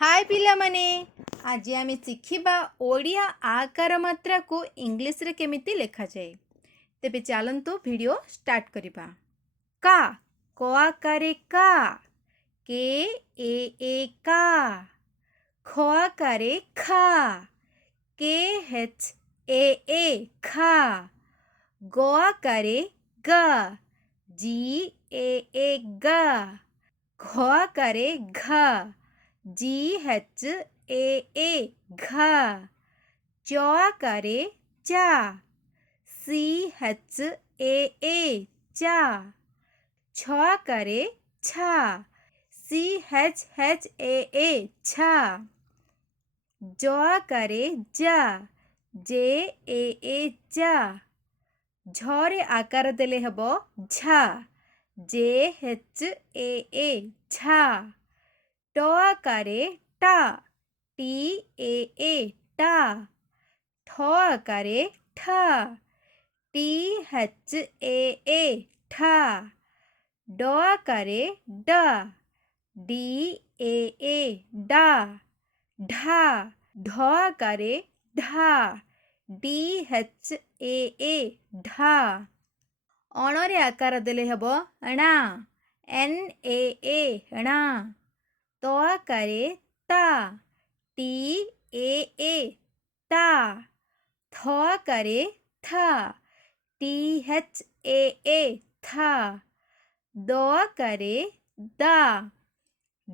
हाय पिलामाने आज आम शिखा ओडिया आकार मात्रा को इंग्लिश रे केमिति लेखा जाए। तेबे चलंतु वीडियो स्टार्ट करिबा। का को आकारे का, के ए का, खो आकारे खा, के हेच ए खा, गो आकारे गा, जी ए गा, घो आकारे घा, जी हेच ए घा, चौ आकारे चा, सी हेच ए चा, छ आकारे छा, सी हेच ए छा, जो आकारे जा, जे ए जा, झरे आकार देले हबो झा, जे हेच ए झा, ट आकारे टा, टी ए टा, ठ आकारे ठा, टी हेच ए ठा, ड आकारे डा, डी ए डा, ढा, ढ आकारे ढा, डी हेच ए ढा, अणरे आकार देले हबो अणा, एन ए अणा, तो आकारे ता, टी ए ता, थ आकारे था, टी हेच ए था, दो आकारे दा,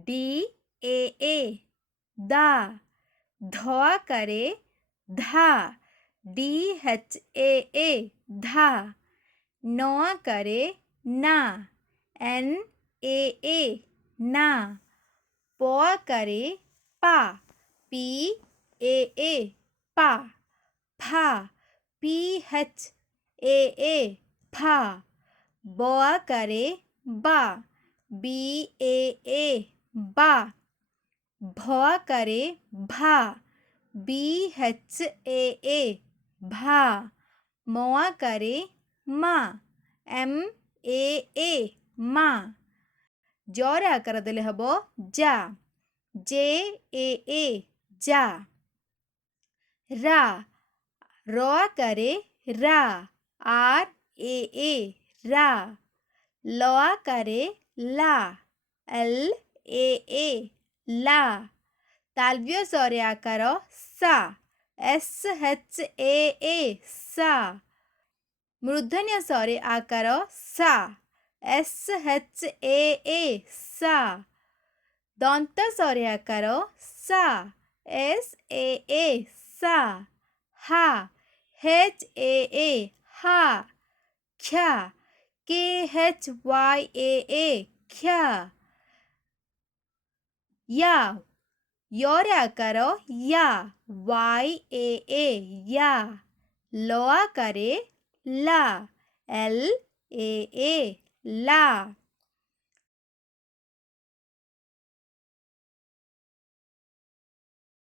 डी ए दा, ध आकारे धा, डी हेच ए धा, नो आकारे ना, एन ए ना, पो आकारे पा, पी ए पा, फा, पी हेच ए फा, बो आकारे बा, बी ए बा, भ आकारे भा, बी हेच ए भा, मो आकारे मा, एम ए मा, जोर आकार देले हबो जा, जे ए जा, रा, रो आकारे रा, आर ए रा, लो आकारे ला, एल ए ला, तालव्य स्वरे आकार सा, एस हेच ए सा, मूर्धन्य स्वरे आकार सा, एस हेच ए सा, दंत स्वरे आकार सा, एस ए सा, हा, हेच ए हा, ख्या, के हेच वाई ए ख्या, या, योर आकार या, वाई ए या, लो आकारे ला, एल ए ला,